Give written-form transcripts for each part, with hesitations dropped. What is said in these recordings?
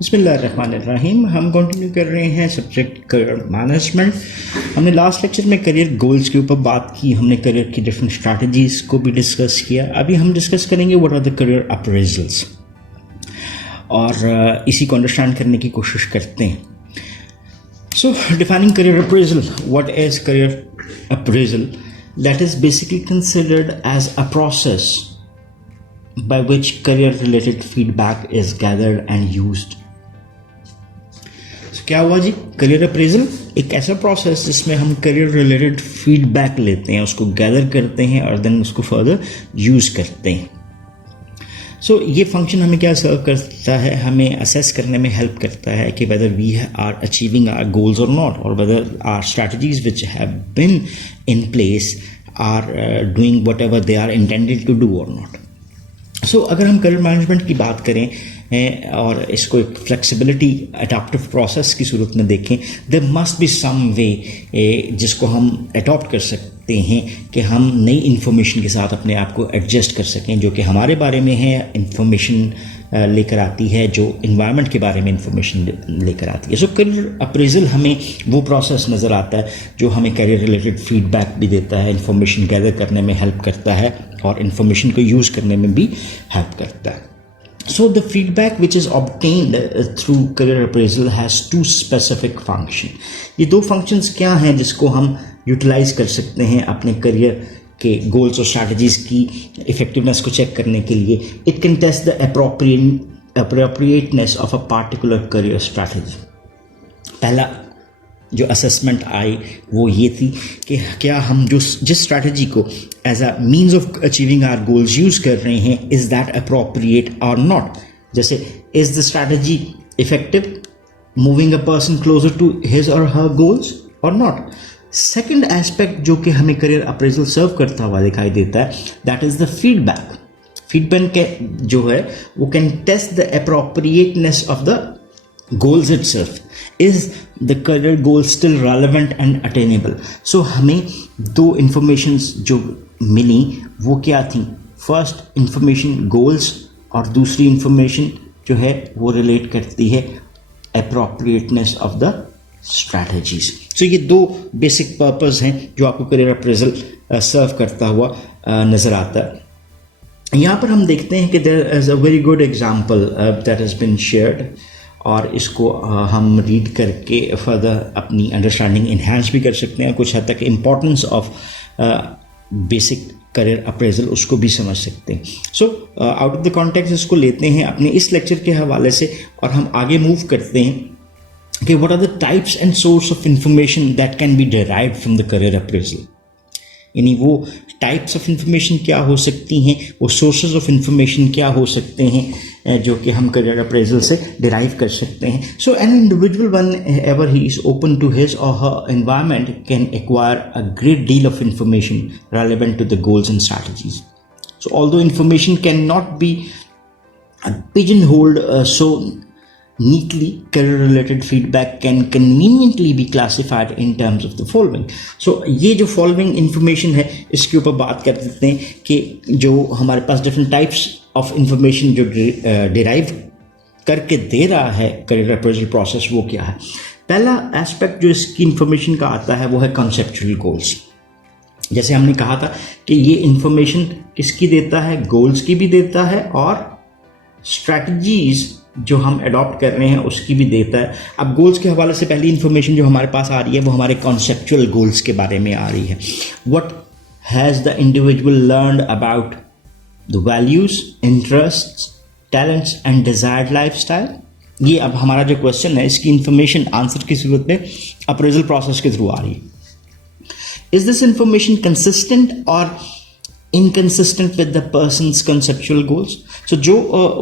बिस्मिल्लाहिर्रहमानिर्रहीम। हम कंटिन्यू कर रहे हैं सब्जेक्ट करियर मैनेजमेंट। हमने लास्ट लेक्चर में करियर गोल्स के ऊपर बात की, हमने करियर की डिफरेंट स्ट्रैटेजीज़ को भी डिस्कस किया। अभी हम डिस्कस करेंगे what are the career appraisals और इसी को अंडरस्टैंड करने की कोशिश करते हैं। So defining career appraisal, what is career appraisal? That is basically considered as a process by which career related feedback is gathered and used. So, क्या हुआ जी? करियर अप्रेजल एक ऐसा प्रोसेस जिसमें हम करियर रिलेटेड फीडबैक लेते हैं, उसको gather करते हैं और देन उसको फर्दर यूज करते हैं। सो ये फंक्शन हमें क्या सर्व करता है? हमें असेस करने में हेल्प करता है कि whether we are achieving our goals or not, or whether our strategies which have been in place are doing whatever they are intended to do or not. So अगर हम career management की बात करें और इसको एक flexibility adoptive process की सूरत में देखें, देयर मस्ट बी सम वे जिसको हम अडॉप्ट कर सकते हैं कि हम नई इन्फॉर्मेशन के साथ अपने आप को एडजस्ट कर सकें, जो कि हमारे बारे में है इन्फॉर्मेशन लेकर आती है, जो इन्वायरमेंट के बारे में इन्फॉर्मेशन लेकर आती है। सो करियर अप्रेजल हमें वो प्रोसेस नज़र आता है जो हमें करियर रिलेटेड फीडबैक भी देता है, इन्फॉर्मेशन गैदर करने में हेल्प करता है और इन्फॉर्मेशन को यूज़ करने में भी हेल्प करता है। So the feedback which is obtained through career appraisal has two specific function. ये दो functions क्या हैं जिसको हम utilize कर सकते हैं अपने करियर के गोल्स और स्ट्रैटेजीज की इफेक्टिवनेस को चेक करने के लिए? It can test the appropriateness of a particular career strategy. पहला जो असेसमेंट आई वो ये थी कि क्या हम जिस स्ट्रैटेजी को as a means of achieving our goals use कर रहे हैं, is that appropriate or not. जैसे, is the strategy effective moving a person closer to his or her goals or not. Second aspect जो कि हमें career appraisal सर्व करता हुआ दिखाई देता है, that is the feedback. Feedback जो है वो can test the appropriateness of the goals itself. Is the career goal still relevant and attainable? So हमें दो informations जो मिली वो क्या थी? फर्स्ट information goals और दूसरी information जो है वो relate करती है appropriateness of the strategies. So ये दो basic purpose हैं जो आपको career appraisal serve करता हुआ नज़र आता है। यहाँ पर हम देखते हैं कि there is a very good example that has been shared, और इसको हम रीड करके फर्दर अपनी अंडरस्टैंडिंग इन्हांस भी कर सकते हैं, कुछ हद तक importance of basic career appraisal उसको भी समझ सकते हैं। So out of the context इसको लेते हैं अपने इस लेक्चर के हवाले से और हम आगे मूव करते हैं कि what are the types and source of information that can be derived from the career appraisal. यानी वो टाइप्स ऑफ इंफॉर्मेशन क्या हो सकती हैं, वो सोर्सेज ऑफ इंफॉर्मेशन क्या हो सकते हैं जो कि हम करियर अप्रेजल से डिराइव कर सकते हैं। So an individual one ever he is open to his or her environment can acquire a great deal of information relevant to the goals and strategies. So although information can not be pigeonholed so neatly, career related feedback can conveniently be classified in terms of the following. So ये जो following information है इसके ऊपर बात कर देते हैं कि जो हमारे पास different types of information जो derive करके दे रहा है career appraisal process वो क्या है? पहला aspect जो इसकी information का आता है वो है conceptual goals। जैसे हमने कहा था कि ये information किसकी देता है? goals की भी देता है और strategies जो हम अडॉप्ट कर रहे हैं उसकी भी देता है। अब गोल्स के हवाले से पहली इंफॉर्मेशन जो हमारे पास आ रही है वो हमारे कॉन्सेप्चुअल गोल्स के बारे में आ रही है। What has the individual learned about the values, interests, talents and desired lifestyle. ये अब हमारा जो क्वेश्चन है इसकी इंफॉर्मेशन आंसर की सूरत में अप्रेजल प्रोसेस के थ्रू आ रही है। इज दिस इंफॉर्मेशन कंसिस्टेंट और inconsistent with the person's conceptual goals? So जो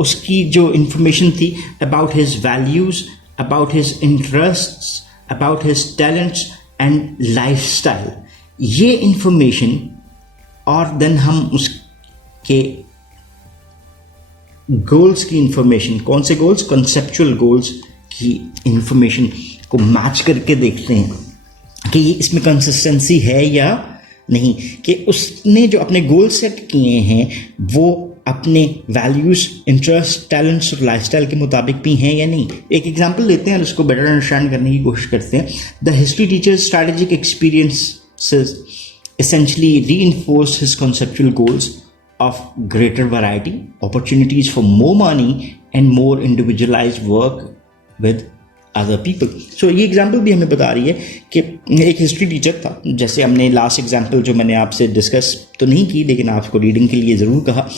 उसकी जो information थी about his values, about his interests, about his talents and lifestyle, ये information और then हम उसके goals की information, कौन से goals? conceptual goals की information को match करके देखते हैं कि ये इसमें consistency है या नहीं, कि उसने जो अपने गोल सेट किए हैं वो अपने वैल्यूज़, इंटरेस्ट, टैलेंट्स और लाइफस्टाइल के मुताबिक भी हैं या नहीं। एक एग्जांपल लेते हैं और उसको बेटर अंडरस्टैंड करने की कोशिश करते हैं। The history teachers strategic experiences essentially reinforced his conceptual goals of greater variety, opportunities for more money and more individualized work with other people. So ये एग्जाम्पल भी हमें बता रही है कि एक हिस्ट्री टीचर था, जैसे हमने लास्ट एग्जाम्पल जो मैंने आपसे डिस्कस तो नहीं की लेकिन आपको रीडिंग के लिए ज़रूर कहा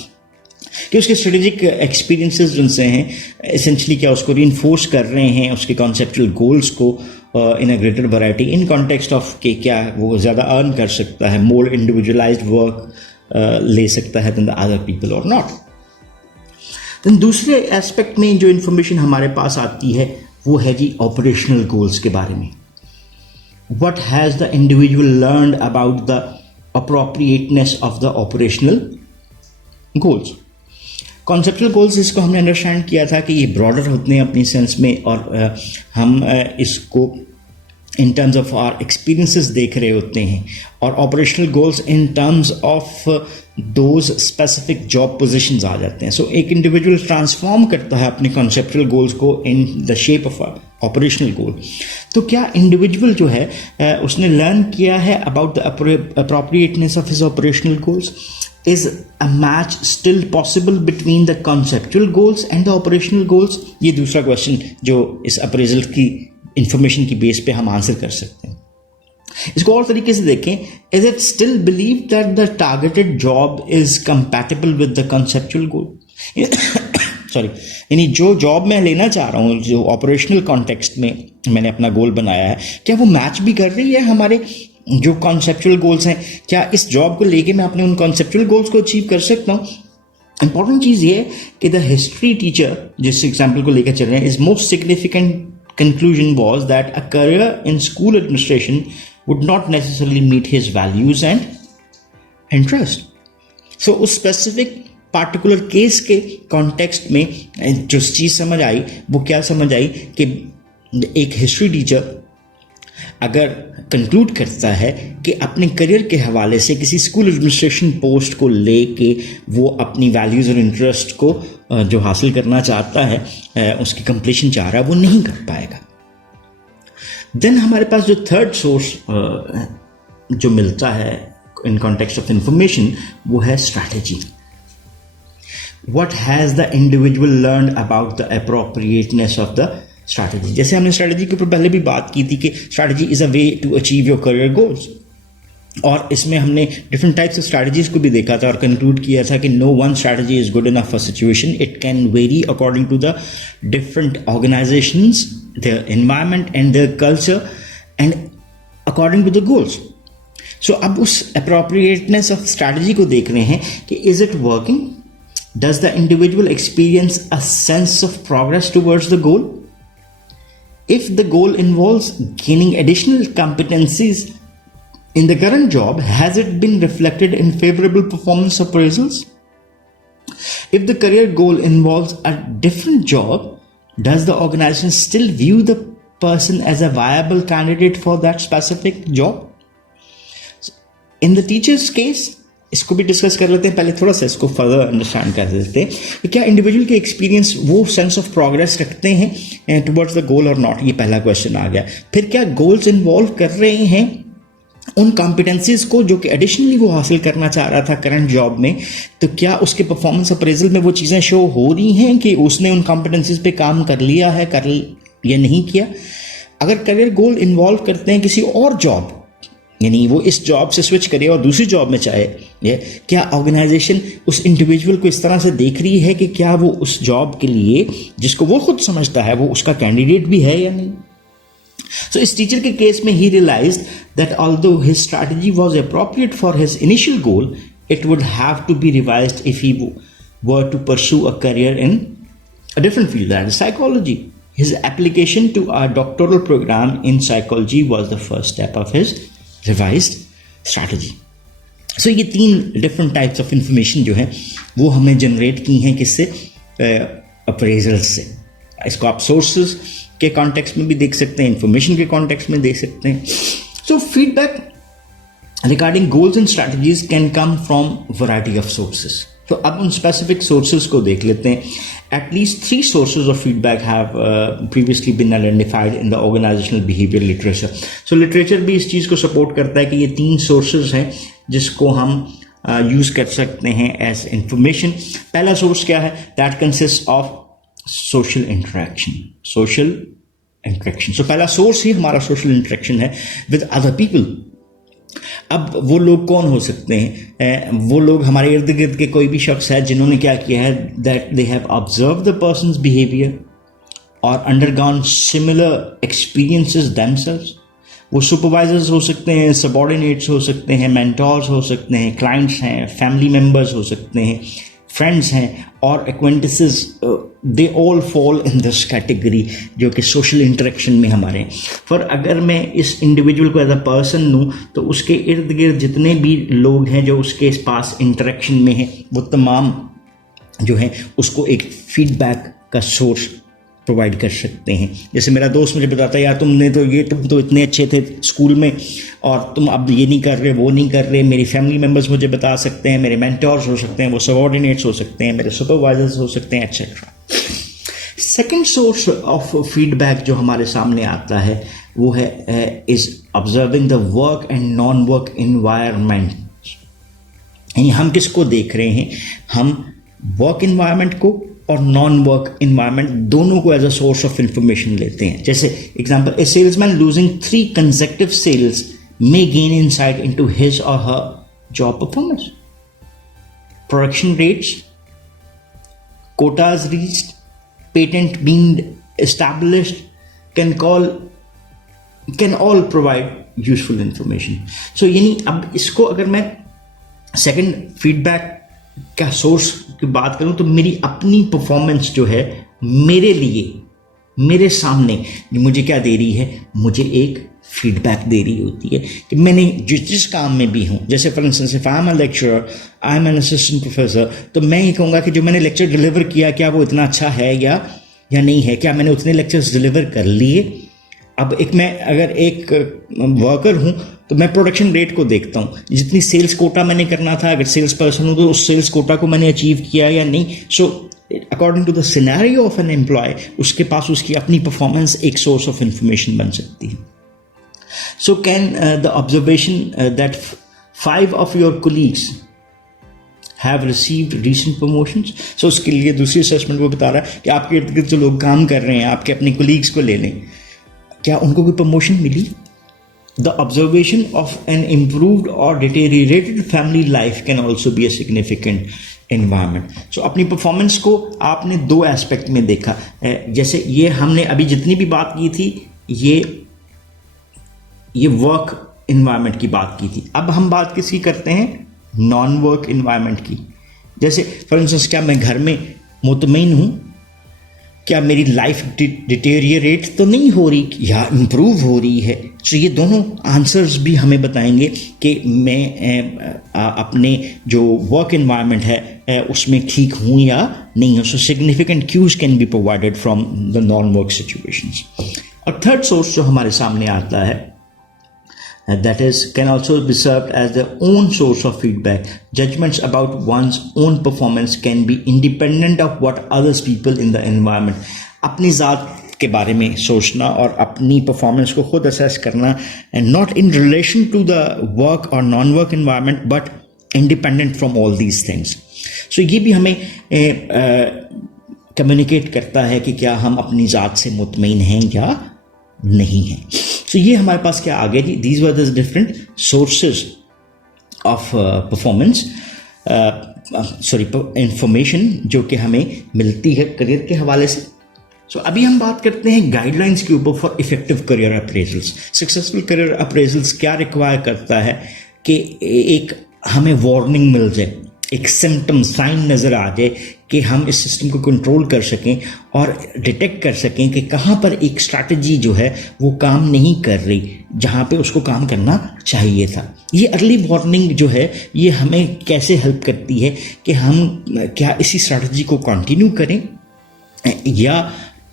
कि उसके स्ट्रेटेजिक एक्सपीरियंसेस जिनसे हैं एसेंशली क्या उसको रीइंफोर्स कर रहे हैं उसके कॉन्सेप्चुअल गोल्स को in a greater variety in context of कि क्या वो ज़्यादा अर्न कर सकता है, मोर इंडिविजुअलाइज्ड वर्क ले सकता है देन द अदर पीपल और नॉट। देन दूसरे एस्पेक्ट में जो इन्फॉर्मेशन हमारे पास आती है वो है जी ऑपरेशनल गोल्स के बारे में। What has the individual learned about the appropriateness of the operational goals. Conceptual goals इसको हमने अंडरस्टैंड किया था कि ये ब्रॉडर होते हैं अपनी सेंस में और हम इसको in terms of our experiences देख रहे होते हैं, और operational goals in terms of those specific job positions आ जाते हैं। सो एक इंडिविजुअल ट्रांसफॉर्म करता है अपने कॉन्सेप्चुअल गोल्स को in the shape of operational goal. तो क्या इंडिविजुअल जो है उसने लर्न किया है about the appropriateness of his operational goals? Is a match still possible between the conceptual goals and the operational goals? ये दूसरा क्वेश्चन जो इस अप्रेजल की इंफॉर्मेशन की बेस पे हम आंसर कर सकते हैं। इसको और तरीके से देखें, is it still believed that the targeted job is compatible with the conceptual goal? Sorry, यानी जो जॉब मैं लेना चाह रहा हूँ, जो ऑपरेशनल कॉन्टेक्स्ट में मैंने अपना गोल बनाया है, क्या वो मैच भी कर रही है हमारे जो कॉन्सेप्चुअल गोल्स हैं? क्या इस जॉब को लेके मैं अपने उन कॉन्सेप्चुअल गोल्स को अचीव कर सकता हूँ? इंपॉर्टेंट चीज़ ये है कि द हिस्ट्री टीचर जिस एग्जाम्पल को लेकर चल रहे हैं, is most significant conclusion was that a career in school administration would not necessarily meet his values and interest. So उस स्पेसिफिक पार्टिकुलर केस के कॉन्टेक्स्ट में जो चीज़ समझ आई वो क्या समझ आई कि एक हिस्ट्री टीचर अगर कंक्लूड करता है कि अपने करियर के हवाले से किसी स्कूल एडमिनिस्ट्रेशन पोस्ट को लेके वो अपनी वैल्यूज़ और इंटरेस्ट को जो हासिल करना चाहता है, उसकी कंप्लीशन चाह रहा है, वो नहीं कर पाएगा। देन हमारे पास जो थर्ड सोर्स जो मिलता है इन कॉन्टेक्स्ट ऑफ इंफॉर्मेशन वो है strategy. What has the individual learned about the appropriateness of the strategy. जैसे हमने स्ट्रैटेजी के ऊपर पहले भी बात की थी कि strategy is a way to achieve your career goals, और इसमें हमने डिफरेंट टाइप्स ऑफ स्ट्रैटेजीज को भी देखा था और कंक्लूड किया था कि no one strategy is good enough for situation, it can vary according to the different organizations, their environment and their culture and according to the goals. So अब उस अप्रोप्रिएटनेस ऑफ स्ट्रैटेजी को देख रहे हैं कि is it working, does the individual experience a sense of progress towards the goal? If the goal involves gaining additional competencies in the current job, has it been reflected in favorable performance appraisals? If the career goal involves a different job, does the organization still view the person as a viable candidate for that specific job? In the teacher's case, इसको भी discuss कर लेते हैं। पहले थोड़ा सा इसको further understand कर देते हैं कि क्या इंडिविजुअल के एक्सपीरियंस वो सेंस ऑफ प्रोग्रेस रखते हैं टुवर्ड्स द गोल और नॉट। ये पहला क्वेश्चन आ गया। फिर क्या गोल्स इन्वॉल्व कर रहे हैं उन कॉम्पिटेंसीज को जो कि एडिशनली वो हासिल करना चाह रहा था करंट जॉब में, तो क्या उसके परफॉर्मेंस अप्रेजल में वो चीज़ें शो हो रही हैं कि उसने उन कॉम्पिटेंसीज पे काम कर लिया है, कर या नहीं किया? अगर करियर गोल इन्वॉल्व करते हैं किसी और जॉब, यानी वो इस जॉब से स्विच करे और दूसरी जॉब में चाहे, क्या ऑर्गेनाइजेशन उस इंडिविजुअल को इस तरह से देख रही है कि क्या वो उस जॉब के लिए जिसको वो खुद समझता है वो उसका कैंडिडेट भी है या नहीं? So इस टीचर के केस में he realized that although his strategy was appropriate for his initial goal, it would have to be revised if he were to pursue a career in a different field, that is psychology. His application to a doctoral program in psychology was the first step of his revised strategy. So ये तीन different types of information जो है वो हमें generate की हैं किससे? Appraisals से। इसको आप सोर्सेज के कॉन्टेक्स्ट में भी देख सकते हैं, इंफॉर्मेशन के कॉन्टेक्स्ट में देख सकते हैं। So feedback regarding goals and strategies can come from variety of sources. तो अब उन स्पेसिफिक सोर्सेज को देख लेते हैं. At least 3 sources of feedback have previously been identified in the organizational behavior literature. So literature भी इस चीज़ को सपोर्ट करता है कि ये 3 sources हैं जिसको हम यूज़ कर सकते हैं एज इंफॉर्मेशन. पहला सोर्स क्या है? That consist of social interaction. So पहला सोर्स ही हमारा सोशल इंटरेक्शन है विद अदर पीपल. अब वो लोग कौन हो सकते हैं? वो लोग हमारे इर्द गिर्द के कोई भी शख्स है जिन्होंने क्या किया है, that they have observe the persons behaviour और अंडरगॉन सिमिलर एक्सपीरियंसेस देमसेल्व्स. वो सुपरवाइजर्स हो सकते हैं, सबॉर्डिनेट्स हो सकते हैं, मेंटोर्स हो सकते हैं, क्लाइंट्स हैं, फैमिली मेम्बर्स हो सकते हैं, फ्रेंड्स हैं और acquaintances. They all fall in this category जो कि सोशल इंटरेक्शन में हमारे हैं. पर अगर मैं इस इंडिविजुअल को एज अ पर्सन लूँ तो उसके इर्द गिर्द जितने भी लोग हैं जो उसके पास इंटरेक्शन में हैं वो तमाम जो हैं उसको एक फीडबैक का सोर्स प्रोवाइड कर सकते हैं. जैसे मेरा दोस्त मुझे बताता है, यार तुम तो इतने अच्छे थे स्कूल में और तुम अब ये नहीं कर रहे, वो नहीं कर रहे. मेरी फैमिली मेम्बर्स मुझे बता सकते हैं, मेरे मेंटोर्स हो सकते हैं, वो सबऑर्डिनेट्स हो सकते हैं, मेरे सुपरवाइजर्स हो सकते हैं, etcetera. Second source of feedback जो हमारे सामने आता है वो है is observing the work and non work environment. यानी हम किसको देख रहे हैं? हम वर्क इन्वायरमेंट को और नॉन वर्क इन्वायरमेंट दोनों को as a source of information लेते हैं. जैसे example, a salesman losing 3 consecutive sales may gain insight into his or her job performance, production rates, quotas reached, patent being established, can all provide useful information. So यानी अब इसको अगर मैं second feedback का source की बात करूं तो मेरी अपनी परफॉर्मेंस जो है मेरे लिए, मेरे सामने मुझे क्या दे रही है? मुझे एक फीडबैक दे रही होती है कि मैंने जिस काम में भी हूँ. जैसे for instance if I am a lecturer, I am an assistant professor, तो मैं ये कहूँगा कि जो मैंने लेक्चर डिलीवर किया क्या वो इतना अच्छा है या नहीं है, क्या मैंने उतने लेक्चर्स डिलीवर कर लिए. अब मैं अगर एक वर्कर हूँ तो मैं प्रोडक्शन रेट को देखता हूँ, जितनी सेल्स कोटा मैंने करना था, अगर सेल्स पर्सन हूँ तो उस सेल्स कोटा को मैंने अचीव किया या नहीं. So according to the scenario of an employee उसके पास उसकी अपनी परफॉर्मेंस एक सोर्स ऑफ इंफॉर्मेशन बन सकती है. So can the observation that 5 of your colleagues have received recent promotions? So उसके लिए दूसरी असेसमेंट वो बता रहा है कि आपके इर्द गिर्द जो लोग काम कर रहे हैं, आपके अपने कोलीग्स को ले लें, क्या उनको कोई प्रमोशन मिली? The observation of an improved or deteriorated family life can also be a significant environment. So अपनी परफॉर्मेंस को आपने 2 एस्पेक्ट में देखा. जैसे ये हमने अभी जितनी भी बात की थी ये वर्क इन्वायरमेंट की बात की थी. अब हम बात किसकी करते हैं? नॉन वर्क इन्वायरमेंट की. जैसे फॉर इंस्टेंस, क्या मैं घर में मुतमईन हूँ? क्या मेरी लाइफ डिटेरियरेट तो नहीं हो रही या इम्प्रूव हो रही है? तो ये दोनों आंसर्स भी हमें बताएंगे कि मैं अपने जो वर्क इन्वायरमेंट है उसमें ठीक हूँ या नहीं हूँ. So significant cues can be provided from the non work situations. और थर्ड सोर्स जो हमारे सामने आता है, that is can also be served as their own source of feedback. Judgments about one's own performance can be independent of what others people in the environment. अपनी ज़ात के बारे में सोचना और अपनी परफॉर्मेंस को खुद असेस करना, and not in relation to the work or non-work environment but independent from all these things. So ये भी हमें कम्युनिकेट करता है कि क्या हम अपनी ज़ात से मुतमईन हैं या नहीं हैं. So ये हमारे पास क्या आ गया जी? These were the different sources of performance, information जो कि हमें मिलती है करियर के हवाले से. So अभी हम बात करते हैं गाइडलाइंस के ऊपर for effective career appraisals. Successful career appraisals क्या रिक्वायर करता है कि एक हमें वार्निंग मिल जाए, एक सिम्टम साइन नज़र आ जाए कि हम इस सिस्टम को कंट्रोल कर सकें और डिटेक्ट कर सकें कि कहाँ पर एक स्ट्रैटेजी जो है वो काम नहीं कर रही जहाँ पे उसको काम करना चाहिए था. ये अर्ली वार्निंग जो है ये हमें कैसे हेल्प करती है कि हम क्या इसी स्ट्रैटेजी को कंटिन्यू करें या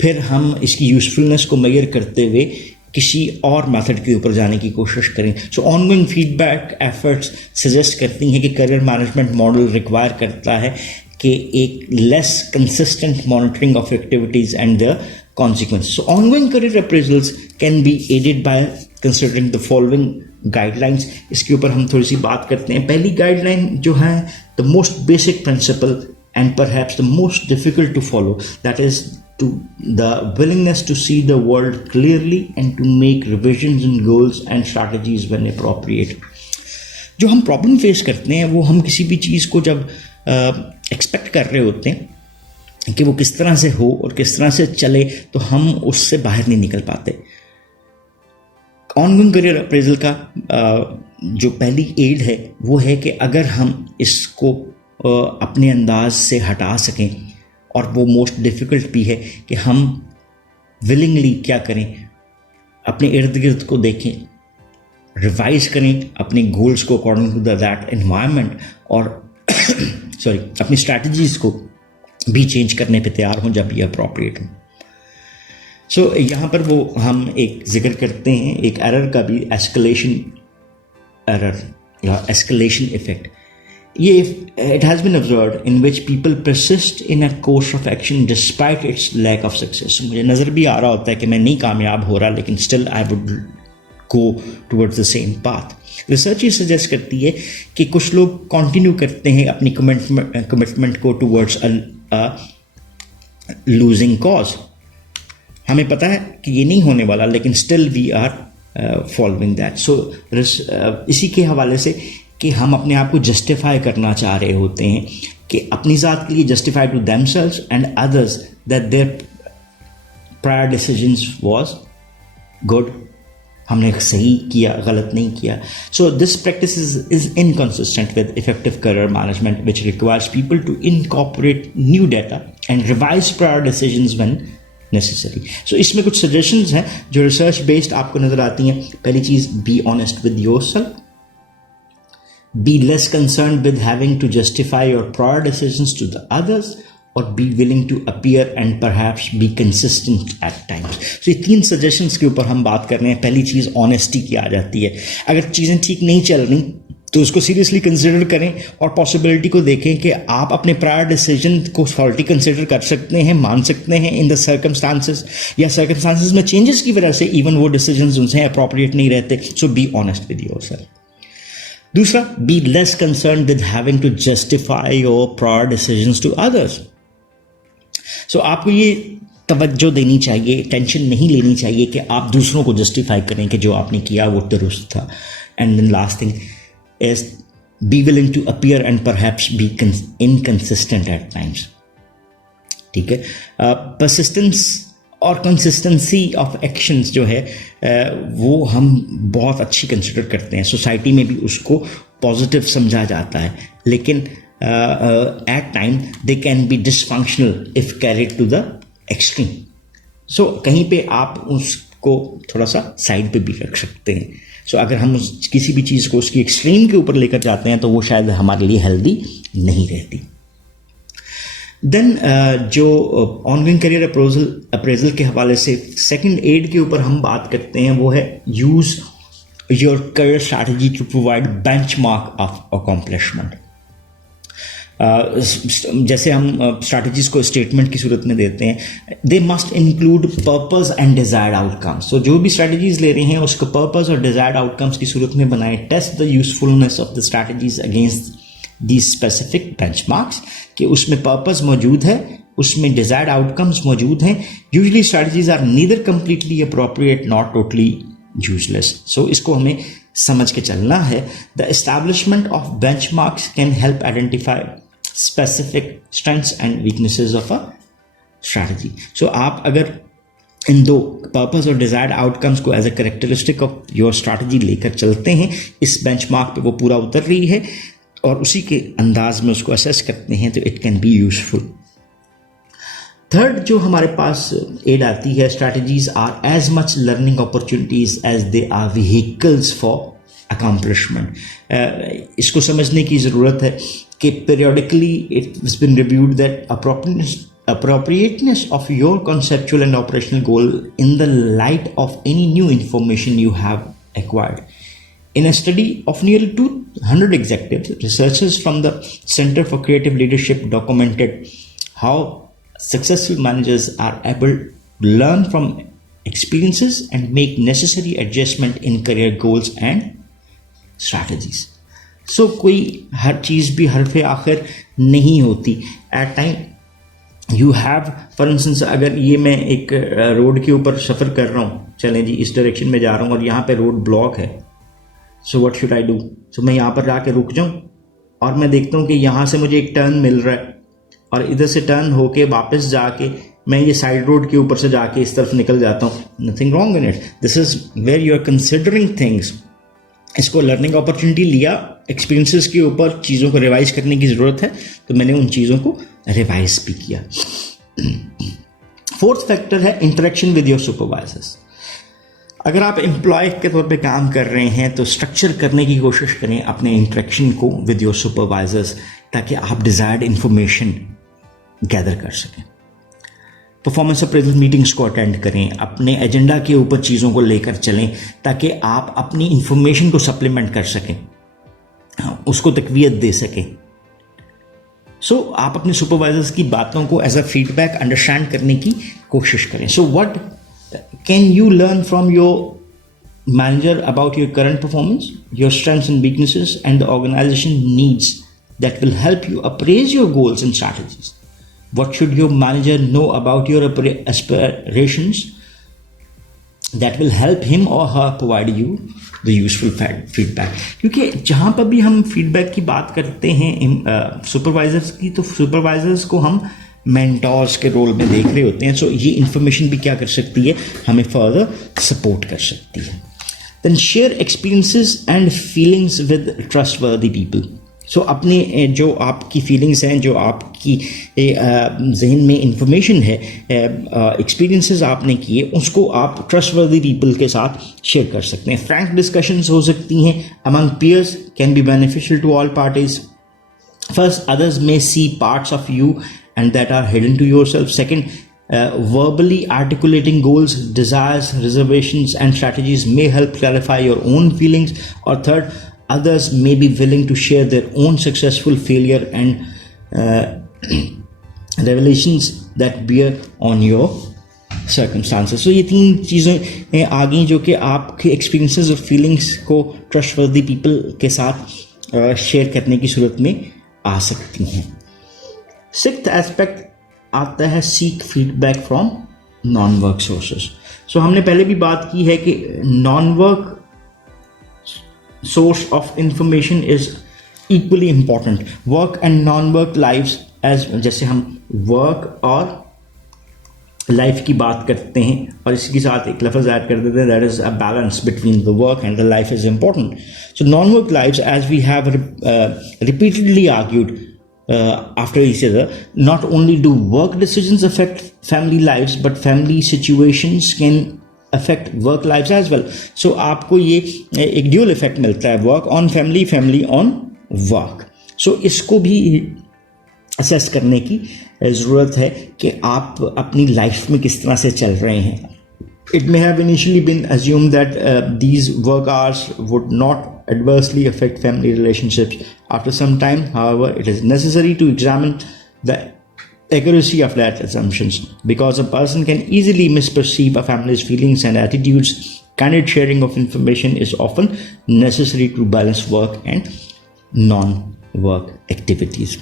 फिर हम इसकी यूज़फुलनेस को मेजर करते हुए किसी और मेथड के ऊपर जाने की कोशिश करें. सो ऑनगोइंग फीडबैक एफर्ट्स सजेस्ट करती हैं कि करियर मैनेजमेंट मॉडल रिक्वायर करता है कि एक less consistent monitoring of activities and the consequences. So ongoing career appraisals can be aided by considering the following guidelines. इसके ऊपर हम थोड़ी सी बात करते हैं. पहली गाइडलाइन जो है, the most basic principle and perhaps the most difficult to follow, that is to the willingness to see the world clearly and to make revisions in goals and strategies when appropriate. जो हम problem face करते हैं वो हम किसी भी चीज़ को जब एक्सपेक्ट कर रहे होते हैं कि वो किस तरह से हो और किस तरह से चले, तो हम उससे बाहर नहीं निकल पाते. ऑनगोइंग करियर अप्रेजल का जो पहली एड है वो है कि अगर हम इसको अपने अंदाज से हटा सकें, और वो मोस्ट डिफ़िकल्ट भी है कि हम विलिंगली क्या करें, अपने इर्द गिर्द को देखें, रिवाइज करें अपने गोल्स को अकॉर्डिंग टू दैट एनवायरनमेंट, और सॉरी अपनी स्ट्रैटेजीज़ को भी चेंज करने पे तैयार हों जब ये अप्रोप्रिएट हो. सो यहाँ पर वो हम एक जिक्र करते हैं एक एरर का भी, एस्केलेशन एरर या एस्केलेशन इफेक्ट. ये it has been observed in which people persist in a course of action despite its lack of success. मुझे नज़र भी आ रहा होता है कि मैं नहीं कामयाब हो रहा, लेकिन still I would go towards the same path. Research ये सजेस्ट करती है कि कुछ लोग कंटिन्यू करते हैं अपनी कमिटमेंट को टूवर्ड्स लूजिंग कॉज. हमें पता है कि ये नहीं होने वाला, लेकिन still we are following that. So इसी के हवाले से कि हम अपने आप को जस्टिफाई करना चाह रहे होते हैं, कि अपनी ज़ात के लिए justify to themselves and others that their prior decisions was good, हमने सही किया, गलत नहीं किया. So this practice is inconsistent with effective career management which requires people to incorporate new data and revise prior decisions when necessary. So इसमें कुछ suggestions हैं जो रिसर्च बेस्ड आपको नजर आती हैं. पहली चीज़, be honest with yourself, be less concern with having to justify your prior decisions to the others, और be willing to appear and perhaps be consistent at times. So ये 3 सजेशंस के ऊपर हम बात कर रहे हैं. पहली चीज़ ऑनेस्टी की आ जाती है. अगर चीज़ें ठीक नहीं चल रही तो उसको सीरियसली कंसिडर करें और पॉसिबिलिटी को देखें कि आप अपने प्रायर डिसीजन को फॉल्टी कंसिडर कर सकते हैं, मान सकते हैं इन द सर्कमस्टांसेस, या सर्कमस्टांसेस में चेंजेस की वजह से इवन वो डिसीजंस उनसे अप्रोप्रिएट नहीं रहते. So be honest with yourself. दूसरा, be less concern with having to justify your prior decisions to others. So आपको ये तवज्जो देनी चाहिए, टेंशन नहीं लेनी चाहिए कि आप दूसरों को जस्टिफाई करें कि जो आपने किया वो दुरुस्त था. And then last thing is be willing to appear and perhaps be inconsistent at times. ठीक है. परसिस्टेंस और कंसिस्टेंसी ऑफ एक्शंस जो है वो हम बहुत अच्छी कंसिडर करते हैं. सोसाइटी में भी उसको पॉजिटिव समझा जाता है, लेकिन at time they can be dysfunctional if carried to the extreme. So कहीं पे आप उसको थोड़ा सा साइड पे भी रख सकते हैं. So अगर हम किसी भी चीज़ को उसकी एक्सट्रीम के ऊपर लेकर जाते हैं तो वो शायद हमारे लिए हेल्दी नहीं रहती. देन जो ऑनगोइंग करियर अप्रेजल के हवाले से सेकंड एड के ऊपर हम बात करते हैं वो है use your career strategy to provide benchmark of accomplishment. जैसे हम स्ट्रैटेजीज़ को स्टेटमेंट की सूरत में देते हैं, they must include purpose and desired outcomes. तो जो भी स्ट्रैटेजीज़ ले रहे हैं उसको पर्पस और डिज़ायर्ड आउटकम्स की सूरत में बनाएं. Test the usefulness of the strategies against the specific benchmarks, कि उसमें पर्पस मौजूद है, उसमें डिज़ायर्ड आउटकम्स मौजूद हैं. Usually strategies are neither completely appropriate not totally useless. So इसको हमें समझ के चलना है. The establishment of benchmarks can help identify specific strengths and weaknesses of a strategy. So आप अगर इन दो पर्पस और डिजायर्ड आउटकम्स को as a characteristic of your strategy लेकर चलते हैं, इस बेंचमार्क पे वो पूरा उतर रही है और उसी के अंदाज में उसको असेस करते हैं, तो it can be useful. Third जो हमारे पास एड आती है, strategies are as much learning opportunities as they are vehicles for accomplishment. इसको समझने की ज़रूरत है कि periodically it has been reviewed that appropriateness of your conceptual and operational goal in the light of any new information you have acquired. In a study of nearly 200 executives, researchers from the Center for Creative Leadership documented how successful managers are able to learn from experiences and make necessary adjustment in career goals and strategies. So कोई हर चीज़ भी हरफ आखिर नहीं होती. At time you have for instance, अगर ये मैं एक रोड के ऊपर सफ़र कर रहा हूँ, चलें जी इस डायरेक्शन में जा रहा हूँ और यहाँ पे रोड ब्लॉक है, so what should I do? So मैं यहाँ पर जाके रुक जाऊँ और मैं देखता हूँ कि यहाँ से मुझे एक टर्न मिल रहा है और इधर से टर्न होके वापस जाके मैं ये साइड रोड के ऊपर से जाके इस तरफ निकल जाता हूँ. Nothing wrong in it. This is where you are considering things. इसको लर्निंग अपॉर्चुनिटी लिया, एक्सपीरियंसेस के ऊपर चीज़ों को रिवाइज करने की ज़रूरत है, तो मैंने उन चीज़ों को रिवाइज भी किया. फोर्थ फैक्टर है इंटरेक्शन विद योर सुपरवाइजर्स. अगर आप एम्प्लॉय के तौर पे काम कर रहे हैं तो स्ट्रक्चर करने की कोशिश करें अपने इंटरेक्शन को विद योर सुपरवाइजर्स, ताकि आप डिज़ायर्ड इंफॉर्मेशन गैदर कर सकें. परफॉर्मेंस अप्रेजल मीटिंग्स को अटेंड करें, अपने एजेंडा के ऊपर चीज़ों को लेकर चलें ताकि आप अपनी इंफॉर्मेशन को सप्लीमेंट कर सकें, उसको तकवीयत दे सकें. सो आप अपने सुपरवाइजर्स की बातों को एज अ फीडबैक अंडरस्टैंड करने की कोशिश करें. So what can you learn from your manager about your current performance, your strengths and weaknesses and the organization needs that will help you appraise your goals and strategies. What should your manager know about your aspirations that will help him or her provide you the useful feedback? क्योंकि जहाँ पर भी हम feedback की बात करते हैं supervisors की, तो सुपरवाइजर्स को हम मेंटोर्स के रोल में देख रहे होते हैं. सो ये इंफॉर्मेशन भी क्या कर सकती है, हमें फर्दर सपोर्ट कर सकती है. Then share experiences and feelings with trustworthy people. So अपने जो आपकी फीलिंग्स हैं, जो आपकी जहन में इंफॉर्मेशन है, एक्सपीरियंसेस आपने किए, उसको आप ट्रस्टवर्दी पीपल के साथ शेयर कर सकते हैं. फ्रैंक डिस्कशंस हो सकती हैं among peers, can be beneficial to all parties. First, others may see parts of you and that are hidden to yourself. Second, verbally articulating goals, desires, reservations and strategies may help clarify your own feelings. Or third, others may be willing to share their own successful failure and revelations that bear on your circumstances. So ये तीन चीज़ें आ गई जो कि आपके experiences और feelings को trustworthy people के साथ शेयर करने की सूरत में आ सकती हैं. सिक्स्थ एस्पेक्ट आता है seek feedback from non work sources. So हमने पहले भी बात की है कि non work source of information is equally important. Work and non-work lives, as जैसे हम work और life की बात करते हैं और इसके साथ एक लफ्ज़ ऐड कर देते हैं, that is a balance between the work and the life is important. So non-work lives, as we have repeatedly argued after each other, not only do work decisions affect family lives, but family situations can affect work lives as well. So आपको ये एक dual effect मिलता है, work on family, family on work. So इसको भी assess करने की ज़रूरत है कि आप अपनी लाइफ में किस तरह से चल रहे हैं. It may have initially been assumed that these work hours would not adversely affect family relationships. After some time, however, it is necessary to examine the accuracy of that assumptions, because a person can easily misperceive a family's feelings and attitudes. Candid sharing of information is often necessary to balance work and non-work activities.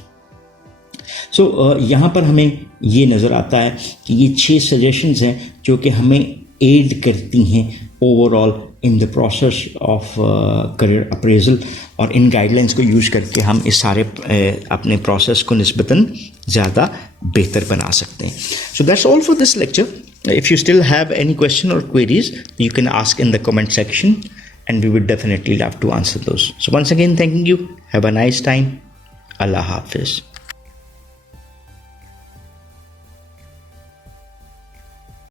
So यहाँ पर हमें ये नज़र आता है कि ये 6 suggestions हैं जो कि हमें एड करती हैं overall in the process of career appraisal, और इन गाइडलाइंस को यूज़ करके हम इस सारे अपने प्रोसेस को निस्बतन ज़्यादा बेहतर बना सकते हैं. So that's all for this lecture. If you still have any question और queries, you can ask in the comment section and we would definitely love to answer those. So once again, thanking you. Have a nice time. Allah Hafiz.